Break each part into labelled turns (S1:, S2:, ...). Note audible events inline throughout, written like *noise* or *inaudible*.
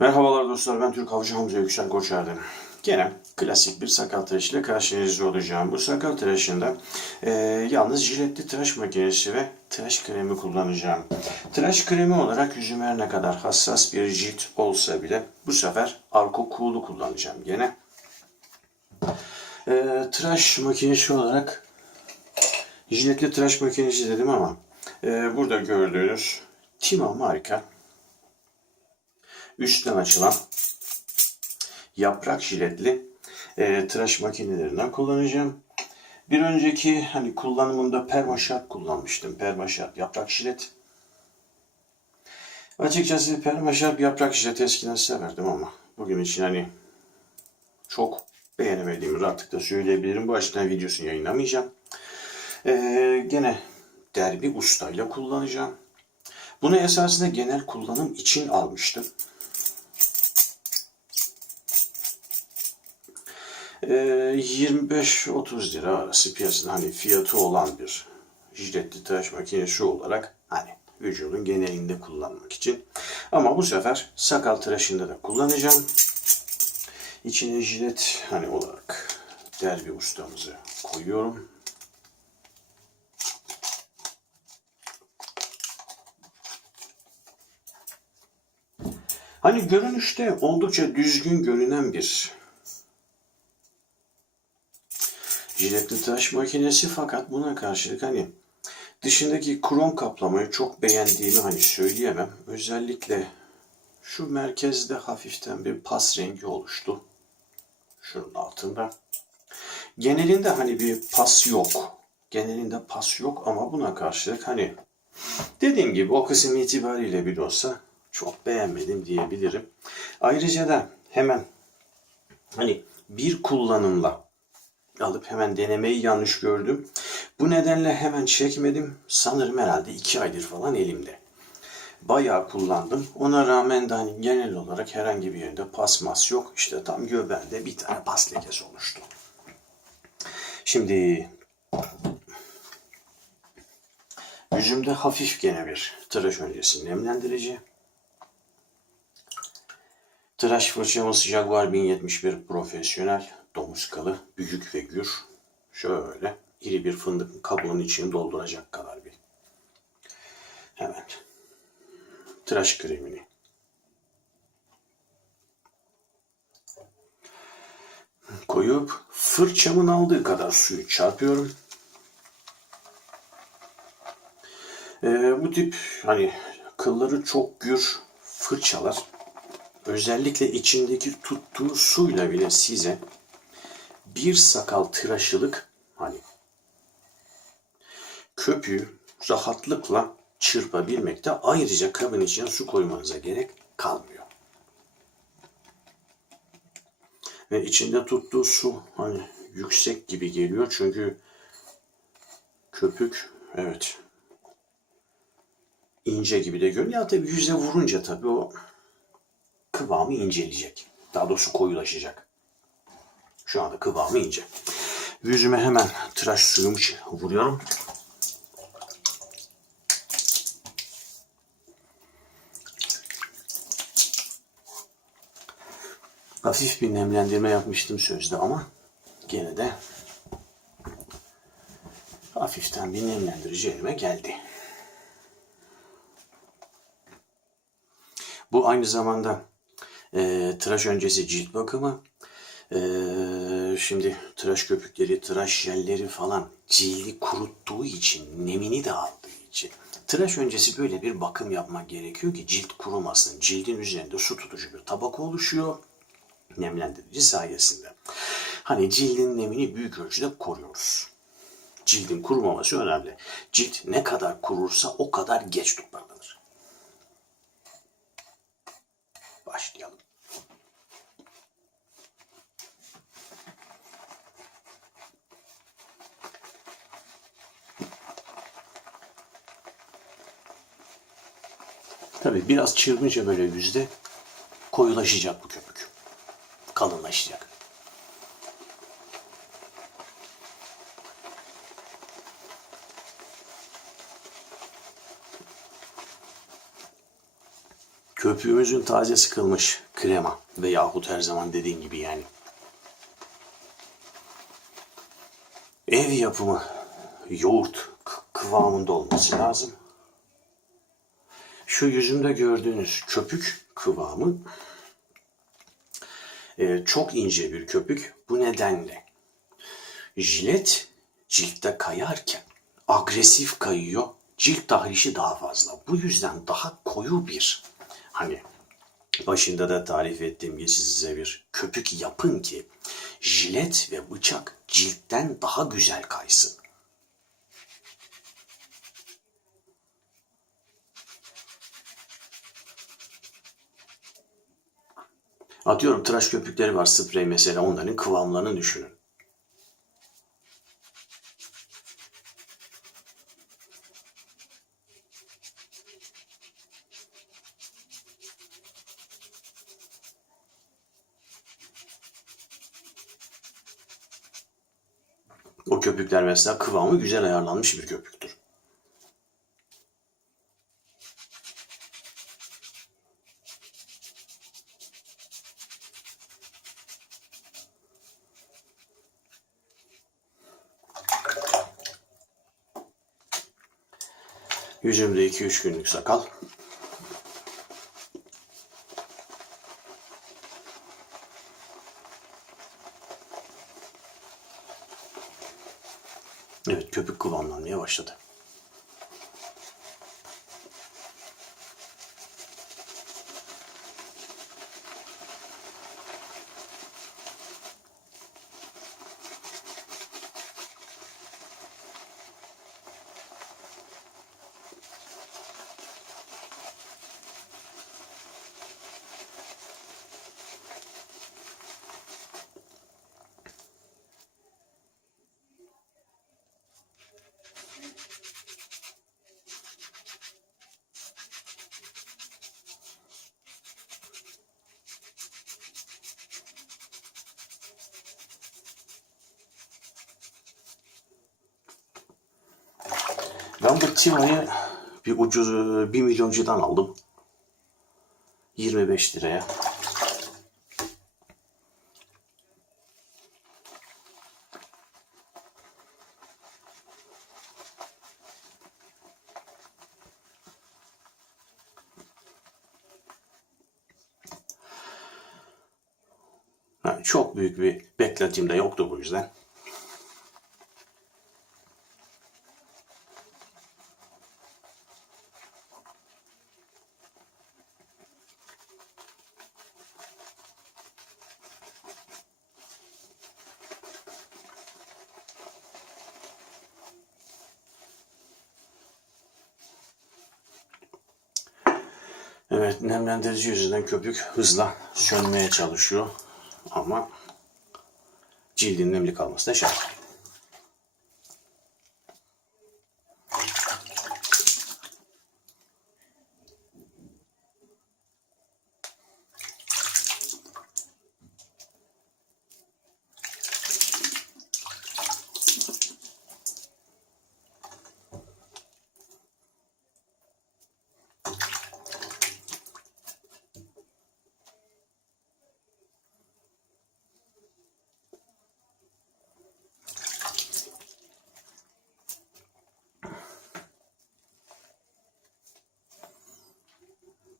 S1: Merhabalar dostlar ben Türk Avcı Hamza Yüksel Koçer'den. Gene klasik bir sakal tıraşı ile karşınızda olacağım. Bu sakal tıraşında e, yalnız jiletli tıraş makinesi ve tıraş kremi kullanacağım. Tıraş kremi olarak yüzüm her ne kadar hassas bir cilt olsa bile bu sefer Arko Cool'u kullanacağım gene. E, tıraş makinesi olarak jiletli tıraş makinesi dedim ama e, burada gördüğünüz Tima marka üstten açılan yaprak jiletli e, tıraş makinelerinden kullanacağım. Bir önceki hani kullanımında permaşat kullanmıştım. Permaşat yaprak jilet. Açıkçası permaşat yaprak jilet eskiden severdim ama bugün için hani çok beğenemediğimi rahatlıkla söyleyebilirim. Bu açıdan videosunu yayınlamayacağım. E, gene derbi ustayla kullanacağım. Bunu esasında genel kullanım için almıştım. 25-30 lira arası piyasada hani fiyatı olan bir jiletli tıraş makinesi olarak hani vücudun genelinde kullanmak için. Ama bu sefer sakal tıraşında da kullanacağım. İçine jilet hani olarak derbi ustamızı koyuyorum. Hani görünüşte oldukça düzgün görünen bir jiletli tıraş makinesi fakat buna karşılık hani dışındaki krom kaplamayı çok beğendiğimi hani söyleyemem. Özellikle şu merkezde hafiften bir pas rengi oluştu. Şunun altında. Genelinde hani bir pas yok. Genelinde pas yok ama buna karşılık hani dediğim gibi o kısım itibariyle bile olsa çok beğenmedim diyebilirim. Ayrıca da hemen hani bir kullanımla alıp hemen denemeyi yanlış gördüm. Bu nedenle hemen çekmedim. Sanırım herhalde iki aydır falan elimde. Bayağı kullandım. Ona rağmen de hani genel olarak herhangi bir yerinde pasmas yok. İşte tam göbeğinde bir tane pas lekesi oluştu. Şimdi yüzümde hafif gene bir tıraş öncesi nemlendirici. Tıraş fırçamız Jaguar 1071 profesyonel domuz kalı, büyük ve gür. Şöyle iri bir fındık kabuğunun içini dolduracak kadar bir. Hemen tıraş kremini koyup fırçamın aldığı kadar suyu çarpıyorum. Ee, bu tip hani kılları çok gür fırçalar özellikle içindeki tuttuğu suyla bile size bir sakal tıraşılık hani köpüğü rahatlıkla çırpabilmekte ayrıca kabın içine su koymanıza gerek kalmıyor. Ve içinde tuttuğu su hani yüksek gibi geliyor çünkü köpük evet ince gibi de görünüyor. Ya tabii yüze vurunca tabii o kıvamı inceleyecek. Daha doğrusu koyulaşacak. Şu anda kıvamı ince. Yüzüme hemen tıraş suyumu vuruyorum. Hafif bir nemlendirme yapmıştım sözde ama gene de hafiften bir nemlendirici elime geldi. Bu aynı zamanda e, tıraş öncesi cilt bakımı. E, şimdi tıraş köpükleri, tıraş jelleri falan cildi kuruttuğu için, nemini de aldığı için tıraş öncesi böyle bir bakım yapmak gerekiyor ki cilt kurumasın. Cildin üzerinde su tutucu bir tabaka oluşuyor nemlendirici sayesinde. Hani cildin nemini büyük ölçüde koruyoruz. Cildin kurumaması önemli. Cilt ne kadar kurursa o kadar geç toparlanır. Başlayalım. Tabii biraz çırpınca böyle yüzde koyulaşacak bu köpük. Kalınlaşacak. Köpüğümüzün taze sıkılmış krema ve yahut her zaman dediğim gibi yani. Ev yapımı yoğurt kıvamında olması lazım. Şu yüzümde gördüğünüz köpük kıvamı e, çok ince bir köpük. Bu nedenle jilet ciltte kayarken agresif kayıyor. Cilt tahrişi daha fazla. Bu yüzden daha koyu bir hani başında da tarif ettiğim gibi size bir köpük yapın ki jilet ve bıçak ciltten daha güzel kaysın. Atıyorum tıraş köpükleri var sprey mesela onların kıvamlarını düşünün. O köpükler mesela kıvamı güzel ayarlanmış bir köpüktür. Yüzümde 2-3 günlük sakal. Evet köpük kıvamlanmaya başladı. Ben bu Tiva'yı bir ucuz bir milyoncudan aldım. 25 liraya. Çok büyük bir bekletim de yoktu bu yüzden. Evet nemlendirici yüzünden köpük hızla sönmeye çalışıyor. Ama cildin nemli kalması da şart.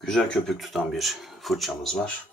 S1: Güzel köpük tutan bir fırçamız var.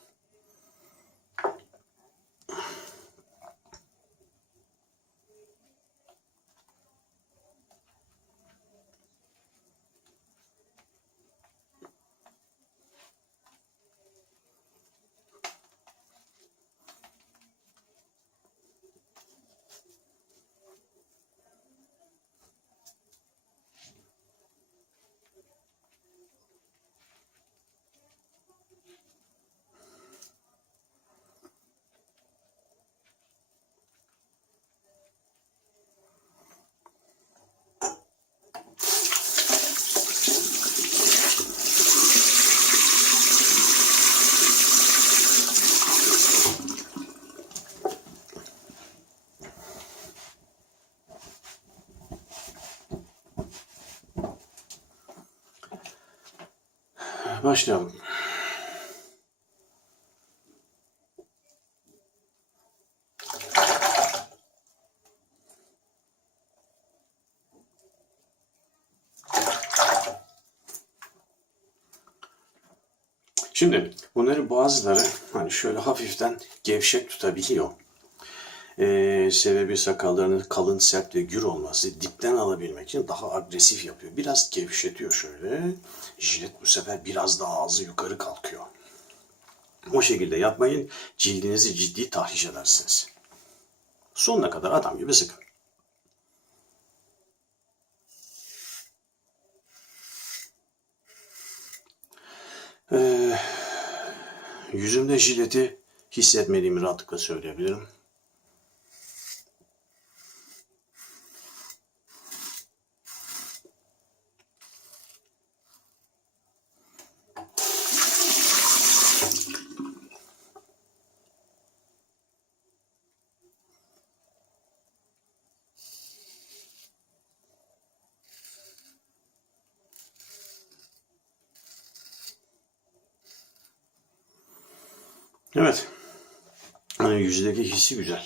S1: başlayalım. Şimdi bunları bazıları hani şöyle hafiften gevşek tutabiliyor. Ee, sebebi sakallarının kalın, sert ve gür olması dipten alabilmek için daha agresif yapıyor. Biraz gevşetiyor şöyle. Jilet bu sefer biraz daha ağzı yukarı kalkıyor. O şekilde yapmayın. Cildinizi ciddi tahriş edersiniz. Sonuna kadar adam gibi sıkın. Ee, yüzümde jileti hissetmediğimi rahatlıkla söyleyebilirim. Evet. Yüzdeki hissi güzel.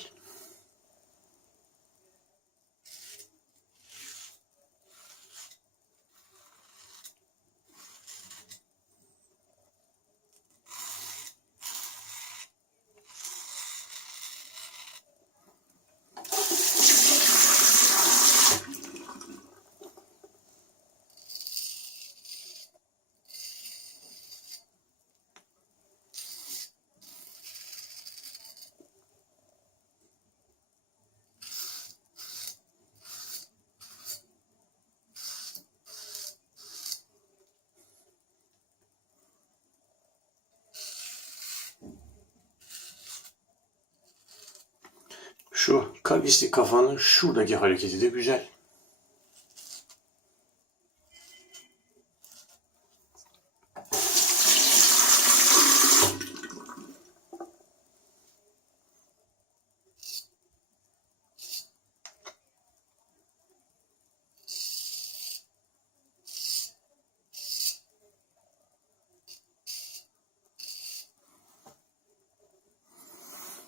S1: Şu kavisli kafanın şuradaki hareketi de güzel.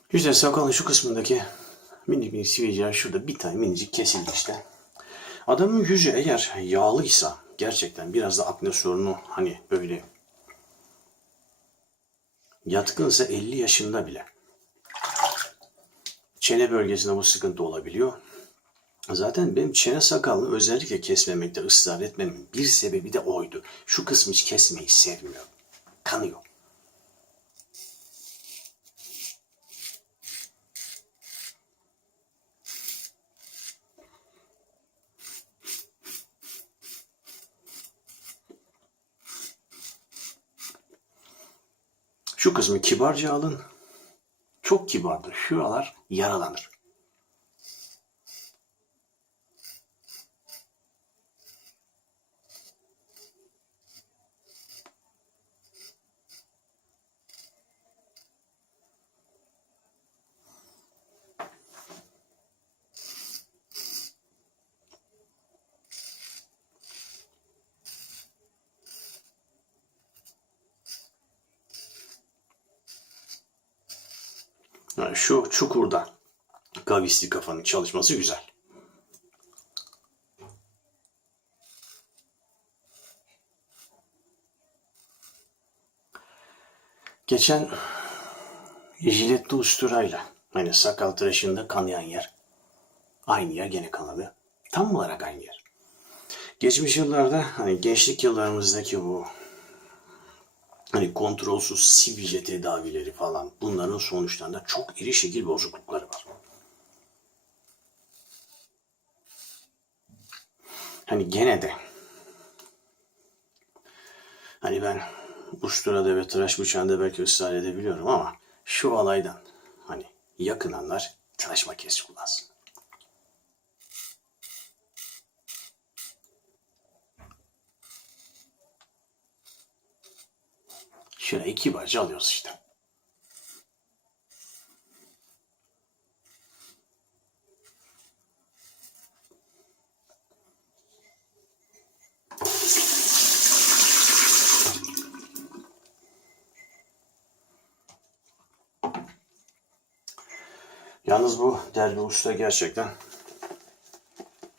S1: Güzel sakalın şu kısmındaki minik minik sivilceler şurada bir tane minicik kesildi işte. Adamın yüzü eğer yağlıysa gerçekten biraz da akne sorunu hani böyle yatkınsa 50 yaşında bile çene bölgesinde bu sıkıntı olabiliyor. Zaten benim çene sakalını özellikle kesmemekte ısrar etmemin bir sebebi de oydu. Şu kısmı hiç kesmeyi sevmiyorum. Kanıyor. Şu kısmı kibarca alın. Çok kibardır. Şuralar yaralanır. Yani şu çukurda kavisli kafanın çalışması güzel. Geçen jiletli usturayla hani sakal tıraşında kanayan yer aynı yer gene kanadı. Tam olarak aynı yer. Geçmiş yıllarda hani gençlik yıllarımızdaki bu hani kontrolsüz sivilce tedavileri falan bunların sonuçlarında çok iri şekil bozuklukları var. Hani gene de hani ben usturada ve tıraş bıçağında belki ısrar edebiliyorum ama şu alaydan hani yakınanlar tıraş makinesi kullansın. Şurayı kibarca alıyoruz işte. Yalnız bu derbi usta gerçekten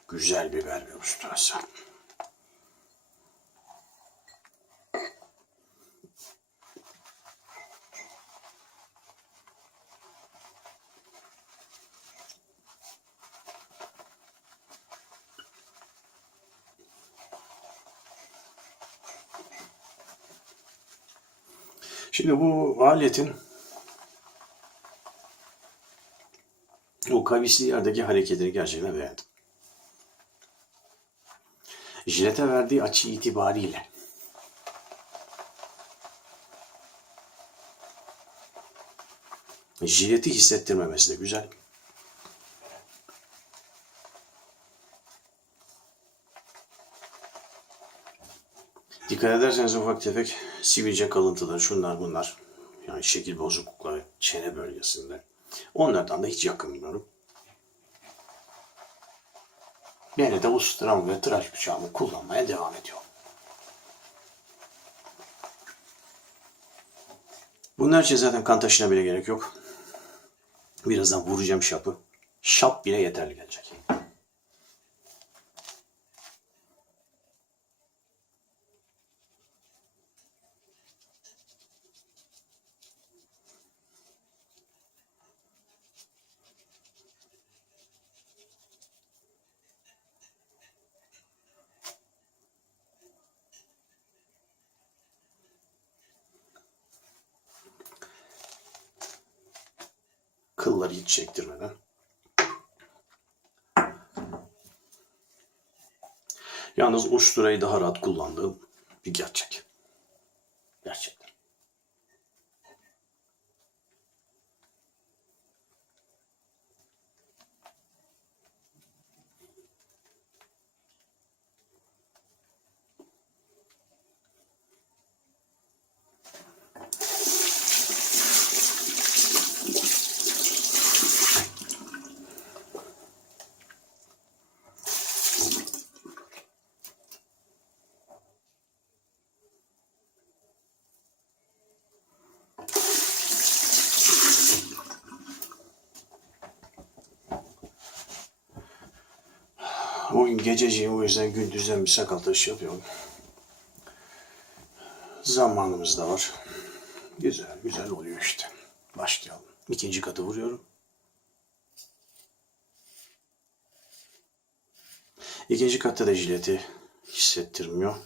S1: güzel bir berber ustası. Şimdi bu aletin o kavisli yerdeki hareketini gerçekten beğendim. Jilete verdiği açı itibariyle jileti hissettirmemesi de güzel. Dikkat ederseniz ufak tefek sivilce kalıntıları, şunlar bunlar. Yani şekil bozuklukları çene bölgesinde. Onlardan da hiç yakınmıyorum. Yine de ustıram ve tıraş bıçağımı kullanmaya devam ediyorum. Bunlar için zaten kan taşına bile gerek yok. Birazdan vuracağım şapı. Şap bile yeterli gelecek. Kılları hiç çektirmeden. Yalnız usturayı daha rahat kullandığım bir gerçek. Gerçekten. Bugün gececiğim o yüzden gündüzden bir sakal taşı yapıyorum. Zamanımız da var. Güzel güzel oluyor işte. Başlayalım. İkinci katı vuruyorum. İkinci katta da jileti hissettirmiyor.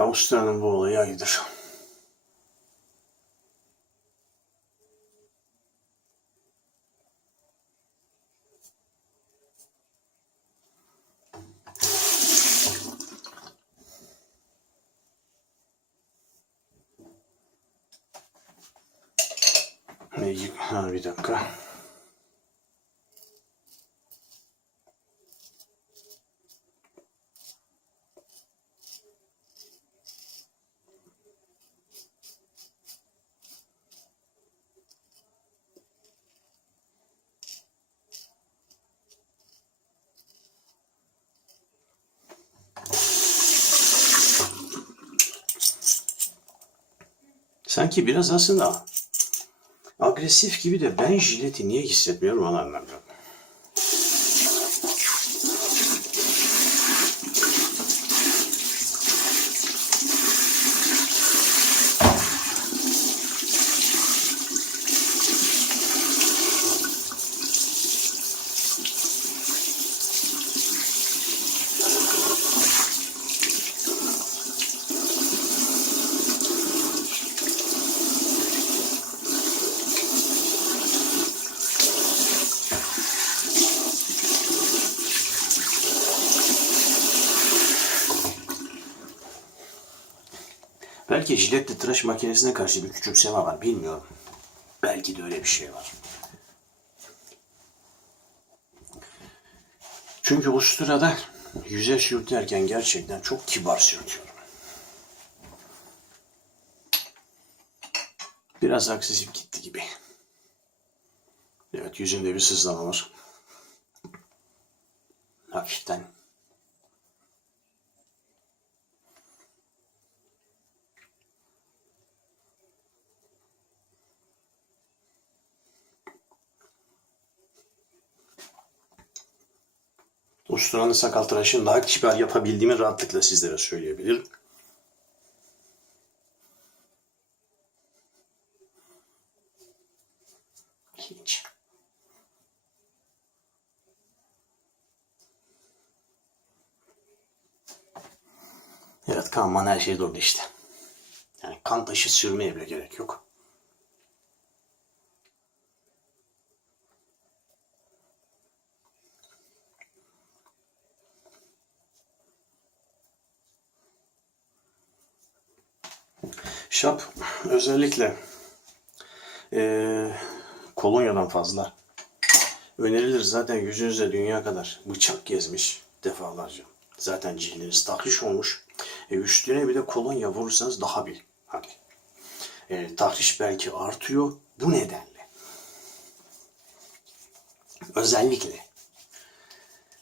S1: Ya ustanın bu olayı ayıdır. Ha bir dakika. Sanki biraz aslında agresif gibi de ben jileti niye hissetmiyorum onu anlamıyorum. Belki jiletle tıraş makinesine karşı bir küçümseme var bilmiyorum. Belki de öyle bir şey var. Çünkü usturada yüze sürterken gerçekten çok kibar sürtüyorum. Biraz agresif gitti gibi. Evet yüzümde bir sızlama var. Hafiften. Usturanın sakal tıraşını daha kibar yapabildiğimi rahatlıkla sizlere söyleyebilirim. Hiç. Evet kanman her şey durdu işte. Yani kan taşı sürmeye bile gerek yok. Şap özellikle eee, kolonyadan fazla önerilir. Zaten yüzünüzde dünya kadar bıçak gezmiş defalarca. Zaten cildiniz tahriş olmuş. E, üstüne bir de kolonya vurursanız daha bir hani e, tahriş belki artıyor. Bu nedenle özellikle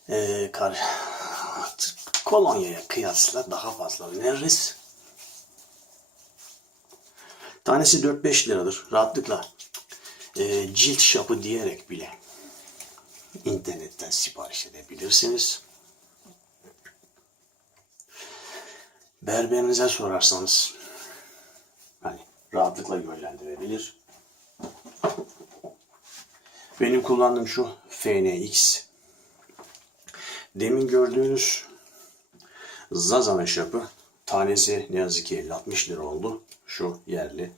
S1: e, kar, kolonyaya kıyasla daha fazla öneririz. Tanesi 4-5 liradır rahatlıkla. E, cilt şapı diyerek bile internetten sipariş edebilirsiniz. Berberinize sorarsanız hani rahatlıkla yönlendirebilir. Benim kullandığım şu FNX. Demin gördüğünüz Zaza'nın şapı tanesi ne yazık ki 50-60 lira oldu. Şu yerli.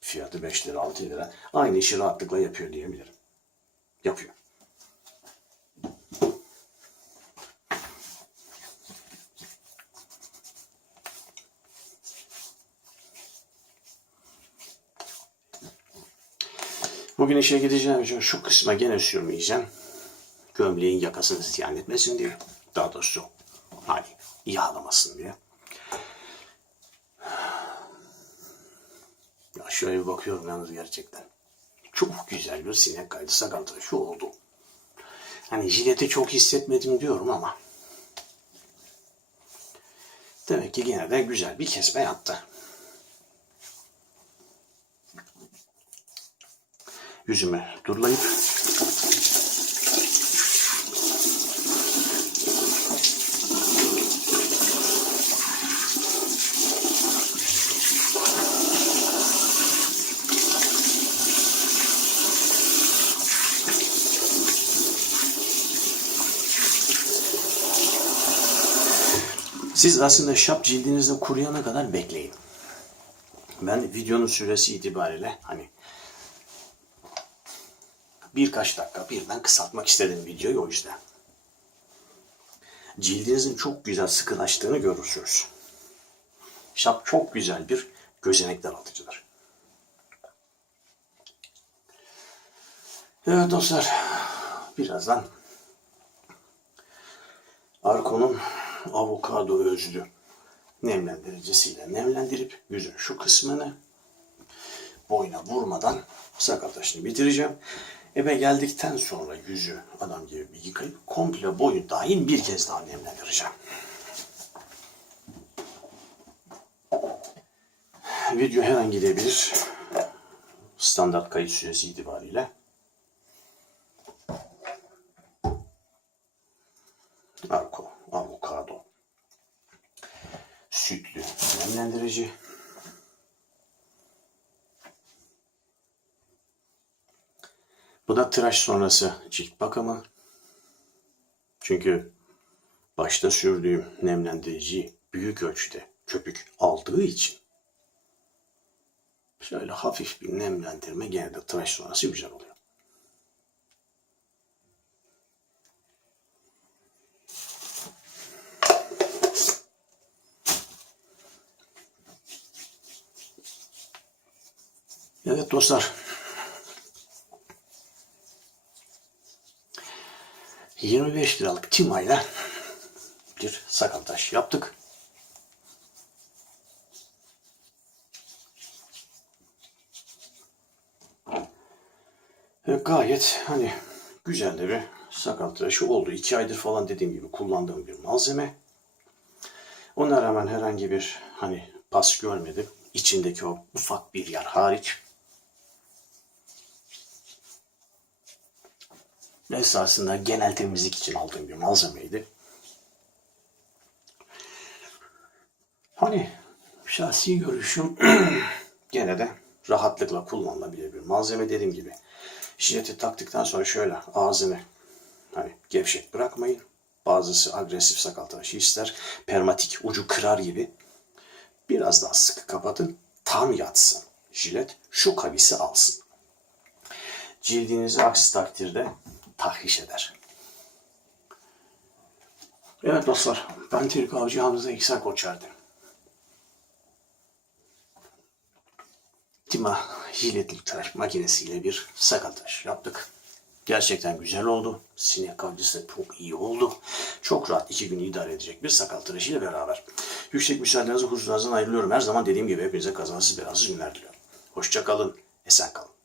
S1: Fiyatı 5 lira 6 lira. Aynı işi rahatlıkla yapıyor diyebilirim. Yapıyor. Bugün işe gideceğim için şu kısma gene sürmeyeceğim. Gömleğin yakasını ziyan etmesin diye. Daha doğrusu hani yağlamasın diye. Ya şöyle bir bakıyorum yalnız gerçekten. Çok güzel bir sinek kaydı sakal tıraşı oldu. Hani jileti çok hissetmedim diyorum ama demek ki yine de güzel bir kesme yaptı. Yüzüme durlayıp Siz aslında şap cildinizde kuruyana kadar bekleyin. Ben videonun süresi itibariyle hani birkaç dakika birden kısaltmak istedim videoyu o yüzden. Cildinizin çok güzel sıkılaştığını görürsünüz. Şap çok güzel bir gözenek daraltıcıdır. Evet dostlar, birazdan avokado özlü nemlendiricisiyle nemlendirip yüzün şu kısmını boyuna vurmadan sakataşını bitireceğim. Eve geldikten sonra yüzü adam gibi bir yıkayıp komple boyu dahil bir kez daha nemlendireceğim. Video her an gidebilir. Standart kayıt süresi itibariyle. Arko, avokado, sütlü nemlendirici. Bu da tıraş sonrası cilt bakımı. Çünkü başta sürdüğüm nemlendirici büyük ölçüde köpük aldığı için şöyle hafif bir nemlendirme gene de tıraş sonrası güzel oluyor. Evet dostlar. 25 liralık timayla bir sakaltaş yaptık. Ve gayet hani güzel de bir sakal tıraşı oldu. İki aydır falan dediğim gibi kullandığım bir malzeme. Ona rağmen herhangi bir hani pas görmedim. İçindeki o ufak bir yer hariç. Esasında genel temizlik için aldığım bir malzemeydi. Hani şahsi görüşüm *clears throat* gene de rahatlıkla kullanılabilir bir malzeme dediğim gibi. Jileti taktıktan sonra şöyle ağzını hani gevşek bırakmayın. Bazısı agresif sakal tıraşı ister. Permatik ucu kırar gibi. Biraz daha sıkı kapatın. Tam yatsın. Jilet şu kavisi alsın. Cildinizi aksi takdirde tahriş eder. Evet dostlar, ben Türk Avcı Hamza İksak Koçer'dim. Tima jiletli tıraş makinesiyle bir sakal tıraş yaptık. Gerçekten güzel oldu. Sinek avcısı da çok iyi oldu. Çok rahat iki gün idare edecek bir sakal tıraşı ile beraber. Yüksek müsaadenizle huzurunuza ayrılıyorum. Her zaman dediğim gibi hepinize kazansız belasız günler diliyorum. Hoşça kalın, esen kalın.